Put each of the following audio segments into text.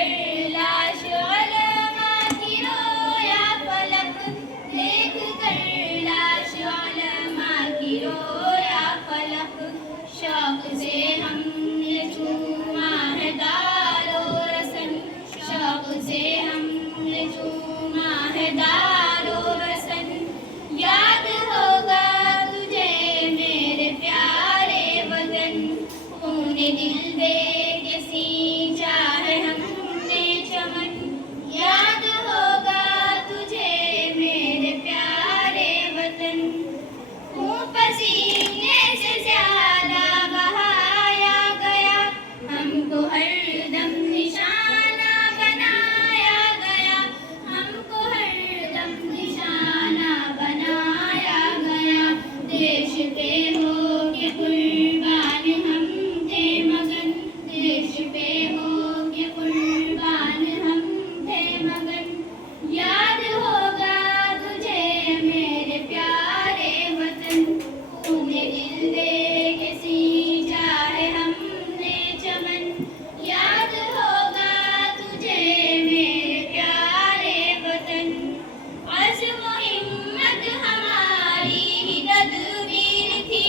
कर लाश उलमा की रोया फलक, देख कर लाश उलमा की रोया फलक। शौक से हमने चूमा है दारो रसन, शौक से हमने चूमा है दारो रसन। याद होगा तुझे मेरे प्यारे वतन, तूने दिल दे के सींचा है हमने चमन। याद होगा तुझे मेरे प्यारे वतन, खून पसीने से ज्यादा बहाया गया, हमको हरदम निशाना बनाया गया, हमको हरदम निशाना बनाया गया। देश के हो के कुर्बान हम थे मगन, देश पे हो के कुर्बान हम थे मगन। याद होगा तुझे मेरे प्यारे वतन, तूने दिल दे के सींचा है हमने चमन। याद होगा तुझे मेरे प्यारे वतन, अज़्म हिम्मत हमारी ही तदबीर थी,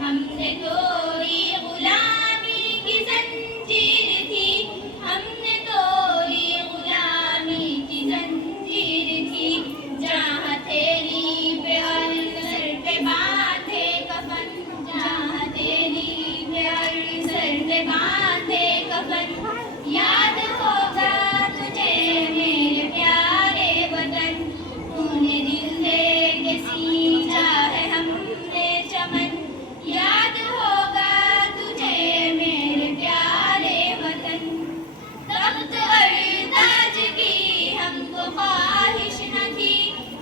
हमने तोड़ी गुलामी की जंजीर थी, हमने तोड़ी गुलामी की जंजीर थी। जहाँ तेरी पे और सर पे बांधे कफन, जहाँ तेरी पे और सर पे बांधे कफन। याद होगा तुझे मेरे प्यारे वतन, तूने दिल दे के सींचा है हमने चमन। याद होगा तुझे मेरे प्यारे वतन, तख्त और ताज की हमको ख्वाहिश न थी,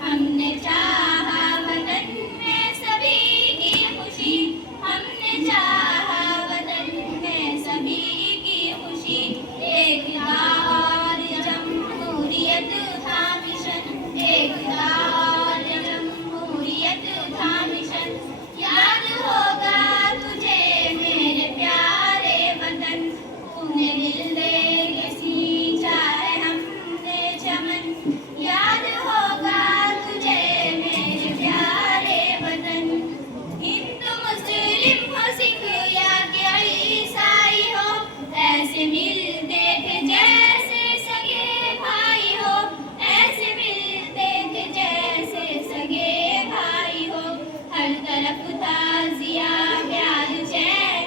हमने चाहा वतन में सभी की खुशी, हमने चाहा वतन में सभी की खुशी। एकता और जमहूरियत था मिशन, एकता और जमहूरियत था मिशन। याद होगा तुझे मेरे प्यारे वतन, तूने दिल दे के सींचा है हमने चमन। याद होगा तुझे मेरे प्यारे वतन, हिंदू मुस्लिम हो सिख या कि ईसाई हो, ऐसे मिलते थे जैसे सगे भाई हो, ऐसे मिलते थे जैसे सगे भाई हो। हर तरफ ताज़िया प्यार चैन